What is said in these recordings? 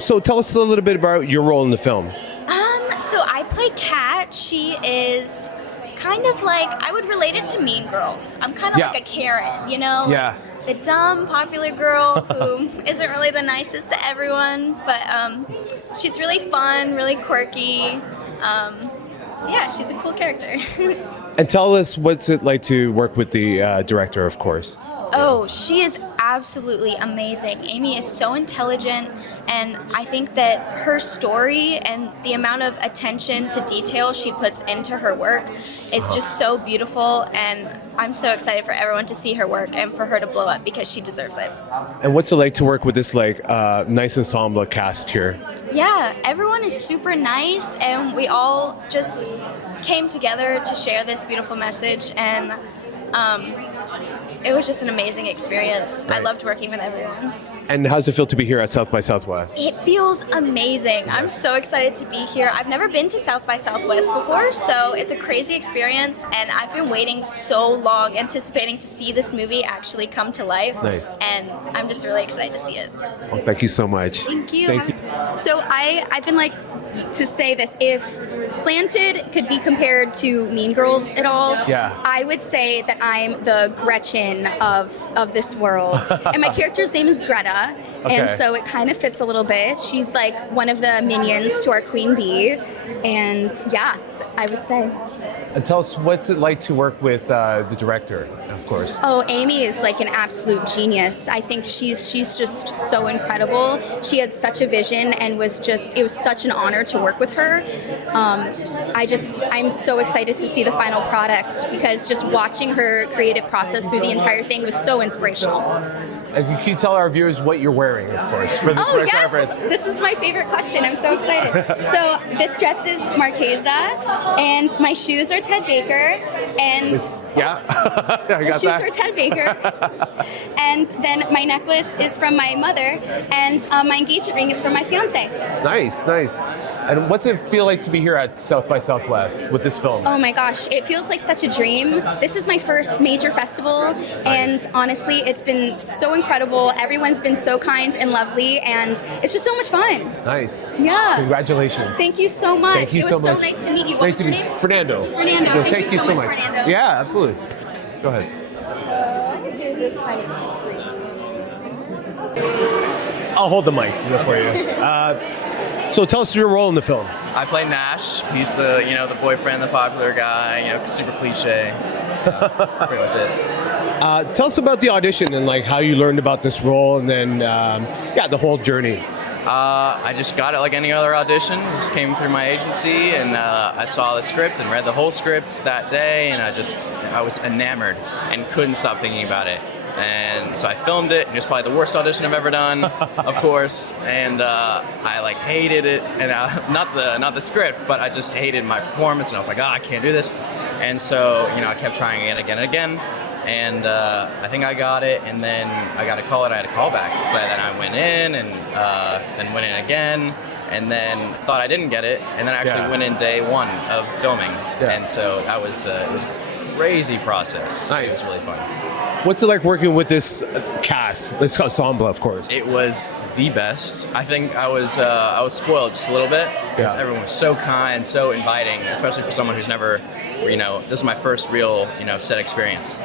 So tell us a little bit about your role in the film. So I play Kat. She is kind of like, I would relate it to Mean Girls. I'm kind of Yeah. like a Karen, you know? Yeah. The dumb, popular girl who isn't really the nicest to everyone, but she's really fun, really quirky. Yeah, she's a cool character. And tell us what's it like to work with the director, of course. Oh, she is absolutely amazing. Amy is so intelligent, and I think that her story and the amount of attention to detail she puts into her work is just so beautiful, and I'm so excited for everyone to see her work and for her to blow up because she deserves it. And what's it like to work with this nice ensemble cast here? Yeah, everyone is super nice, and we all just came together to share this beautiful message, and it was just an amazing experience. I loved working with everyone. And how's it feel to be here at South by Southwest? It feels amazing. I'm so excited to be here. I've never been to South by Southwest before, so it's a crazy experience, and I've been waiting so long, anticipating to see this movie actually come to life. Nice. And I'm just really excited to see it. Well, thank you so much. Thank you. Thank you. So I've been like to say this, if Slanted could be compared to Mean Girls at all, Yeah. I would say that I'm the Gretchen of this world. And my character's name is Greta, and Okay. so it kind of fits a little bit. She's like one of the minions to our Queen Bee, and yeah, I would say. And tell us what's it like to work with the director, of course. Oh, Amy is like an absolute genius. I think she's just so incredible. She had such a vision, and it was such an honor to work with her. I'm so excited to see the final product because just watching her creative process through the entire thing was so inspirational. And can you tell our viewers what you're wearing, of course, for the Oh red yes, carpet? this is my favorite question. I'm so excited. So this dress is Marchesa, and my shoes are Ted Baker, and Yeah, I the got shoes that. are Ted Baker. And then my necklace is from my mother, and my engagement ring is from my fiance. Nice, nice. And what's it feel like to be here at South by Southwest with this film? Oh my gosh, it feels like such a dream. This is my first major festival, and honestly, it's been so incredible. Everyone's been so kind and lovely, and it's just so much fun. Nice. Yeah. Congratulations. Thank you so much. Thank you it was so so much. nice to meet you. What Nice was to your meet name? Fernando. Fernando. No, Thank you so much, Fernando. Yeah, absolutely. Go ahead. I'll hold the mic for you. So tell us your role in the film. I play Nash. He's the boyfriend, the popular guy, super cliche. That's pretty much it. Tell us about the audition and how you learned about this role, and then the whole journey. I just got it like any other audition. Just came through my agency, and I saw the script and read the whole script that day, and I was enamored and couldn't stop thinking about it. And so I filmed it, and it was probably the worst audition I've ever done, of course. And I hated it, and not the script, but I just hated my performance. And I was like, I can't do this. And so I kept trying again and again. And I think I got it, and then I got a call, and I had a call back. So then I went in, and then went in again, and then thought I didn't get it, and then I actually went in day one of filming. Yeah. And so that was it was a crazy process. Nice. It was really fun. What's it like working with this cast, this ensemble, of course? It was the best. I think I was spoiled just a little bit because everyone was so kind, so inviting, especially for someone who's never, this is my first real, set experience.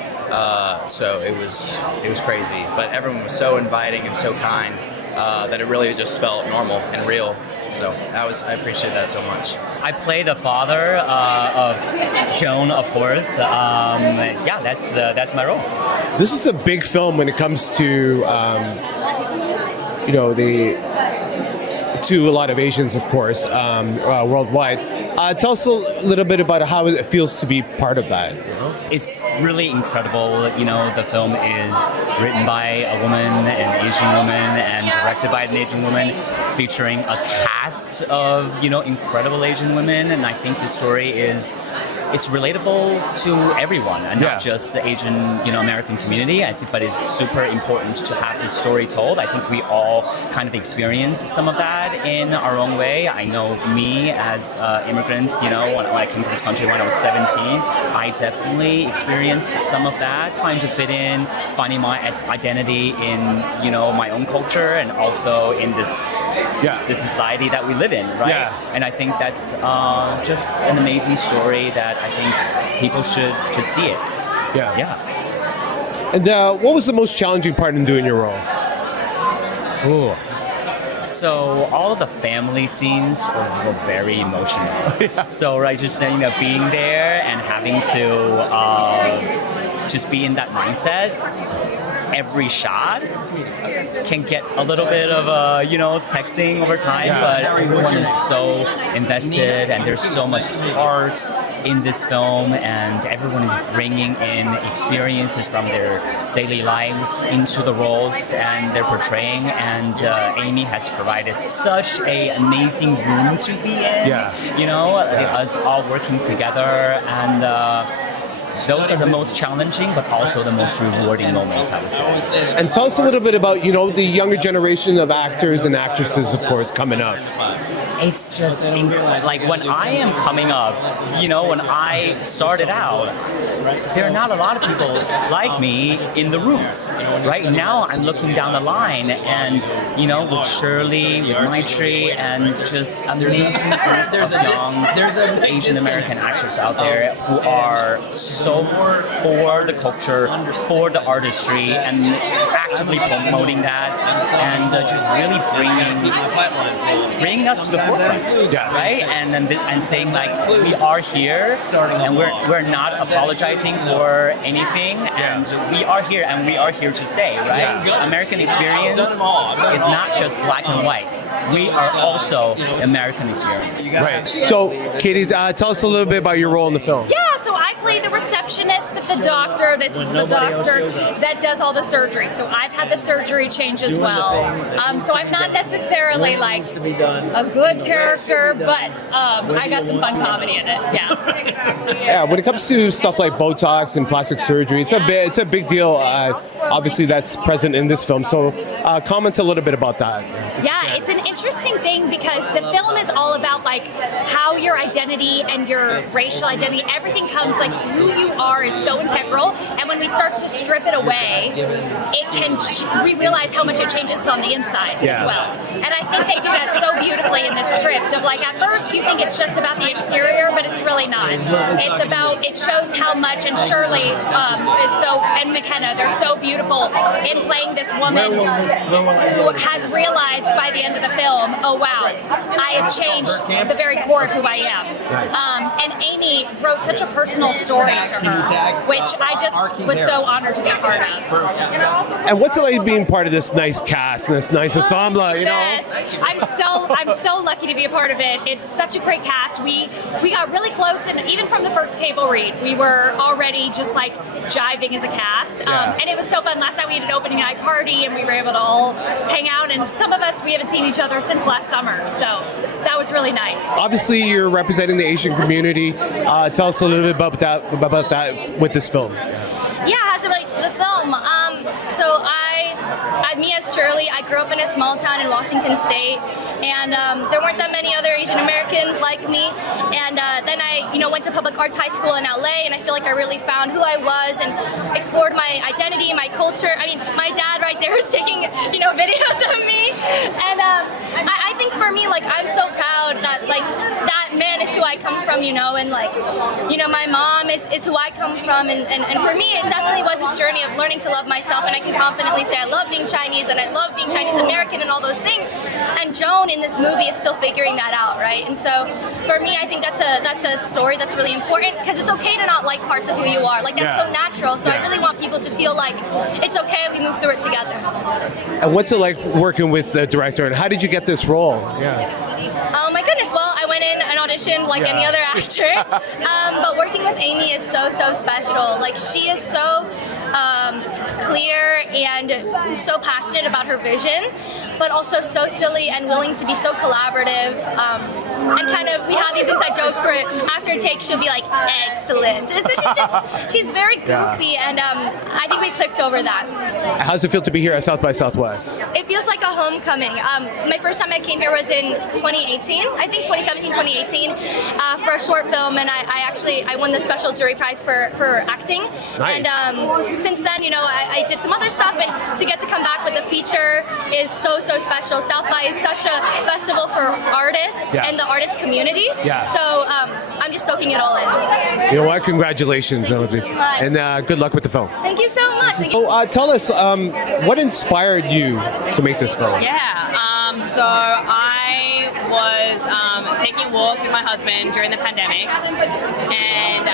So it was crazy, but everyone was so inviting and so kind that it really just felt normal and real. So I appreciate that so much. I play the father of Joan, of course. That's my role. This is a big film when it comes to, to a lot of Asians, of course, worldwide. Tell us a little bit about how it feels to be part of that. It's really incredible. The film is written by a woman, an Asian woman, and directed by an Asian woman, featuring a cast of, incredible Asian women. And I think the story is it's relatable to everyone and Yeah. not just the Asian, American community. I think, but it's super important to have this story told. I think we all kind of experience some of that in our own way. I know me as an immigrant, when I came to this country when I was 17, I definitely experienced some of that, trying to fit in, finding my identity in, my own culture and also in this society that we live in, right? Yeah. And I think that's just an amazing story that I think people should just see it. Yeah. And what was the most challenging part in doing your role? Ooh. So all of the family scenes were very emotional. So just being there and having to just be in that mindset. Every shot can get a little bit of texting over time, but everyone is so invested and there's so much heart in this film, and everyone is bringing in experiences from their daily lives into the roles and they're portraying, and Amy has provided such an amazing room to be in, us all working together, and those are the most challenging, but also the most rewarding moments, I would say. And tell us a little bit about, the younger generation of actors and actresses, of course, coming up. It's just like when I am coming up, when I started out, there are not a lot of people like me in the rooms. Right now, I'm looking down the line, and with Shirley, with Maitri, and just amazing group of young Asian American actors out there who are so for the culture, for the artistry, and actively promoting that, and just really bringing us to the forefront, right? And saying like we are here, and we're not apologizing for anything, and we are here, and we are here to stay, right? American experience is not just black and white. We are also American experience. Right. So, Katie, tell us a little bit about your role in the film. Yeah, so I play the receptionist of the doctor. This is the doctor that does all the surgery. So I've had the surgery change as well. So I'm not necessarily like a good character, but I got some fun comedy in it. Yeah. Yeah. When it comes to stuff like Botox and plastic surgery, it's a big deal. Obviously, that's present in this film. So, comment a little bit about that. Yeah, it's an interesting thing because the film is all about like how your identity and your racial identity, everything comes like who you are is so integral, and when we start to strip it away, we realize how much it changes on the inside as well. And I think they do that so beautifully in this script of like at first you think it's just about the exterior, but it's really not. It shows how much, and Shirley and McKenna, they're so beautiful in playing this woman who has realized by the end of the film, oh wow, I have changed the very core of who I am. And Amy wrote such a personal story to her, which I just was so honored to be a part of. And what's it like being part of this nice cast and this nice ensemble? Best. I'm so lucky to be a part of it. It's such a great cast. We got really close, and even from the first table read, we were already just like jiving as a cast. And it was so fun. Last night we had an opening night party, and we were able to all hang out. And some of us, we haven't seen each other since last summer, so that was really nice. Obviously, you're representing the Asian community. Tell us a little bit about that with this film. Yeah, as it relates to the film, so me as Shirley, I grew up in a small town in Washington State, and there weren't that many other Asian Americans like me. And then I, went to public arts high school in LA, and I feel like I really found who I was and explored my identity, my culture. I mean, my dad right there is taking, videos of me, and I think for me, like, I'm so proud that like that man is who I come from, and like, my mom is who I come from, and for me, it definitely was this journey of learning to love myself, and I can confidently say I love being Chinese, and I love being Chinese American and all those things. And Joan in this movie is still figuring that out, right? And so for me, I think that's a story that's really important, because it's okay to not like parts of who you are. Like, that's so natural. So I really want people to feel like it's okay, we move through it together. And what's it like working with the director, and how did you get this role? Oh my goodness, well, I went in and auditioned like any other actor, but working with Amy is so special. Like, she is so clear and so passionate about her vision. but also so silly and willing to be so collaborative. And kind of, we have these inside jokes where after a take, she'll be like, excellent. So she's very goofy, and I think we clicked over that. How does it feel to be here at South by Southwest? It feels like a homecoming. My first time I came here was in 2018, I think 2017, 2018, for a short film, and I won the special jury prize for acting. Nice. And since then, I did some other stuff, and to get to come back with a feature is so special. South by is such a festival for artists and the artist community. Yeah. So I'm just soaking it all in. You know what? Congratulations. Thank you so much. And good luck with the film. Thank you so much. Thank you. So tell us, what inspired you to make this film? So I was taking a walk with my husband during the pandemic, and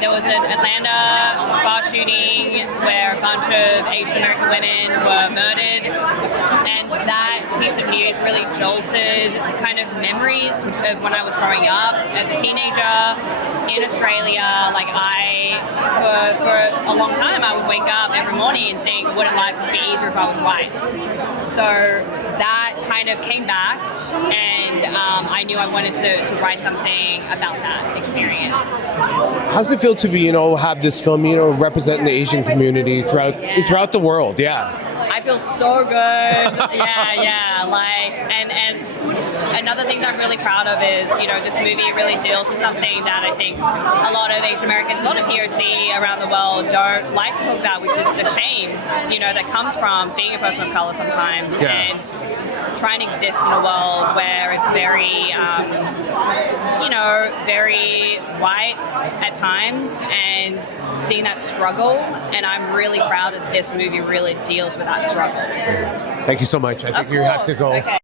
there was an Atlanta spa shooting where a bunch of Asian American women were murdered, and that piece of news really jolted kind of memories of when I was growing up as a teenager in Australia. Like for a long time, I would wake up every morning and think, wouldn't life just be easier if I was white? So that kind of came back, and I knew I wanted to write something about that experience. How does it feel to be, have this film, representing the Asian community throughout the world? Yeah. I feel so good. yeah. Like, and another thing that I'm really proud of is, this movie really deals with something that I think a lot of Asian Americans, a lot of POC around the world don't like to talk about, which is the shame, that comes from being a person of color sometimes, and trying to exist in a world where it's very, very white at times, and seeing that struggle. And I'm really proud that this movie really deals with that struggle. Thank you so much. I think you have to go. Okay.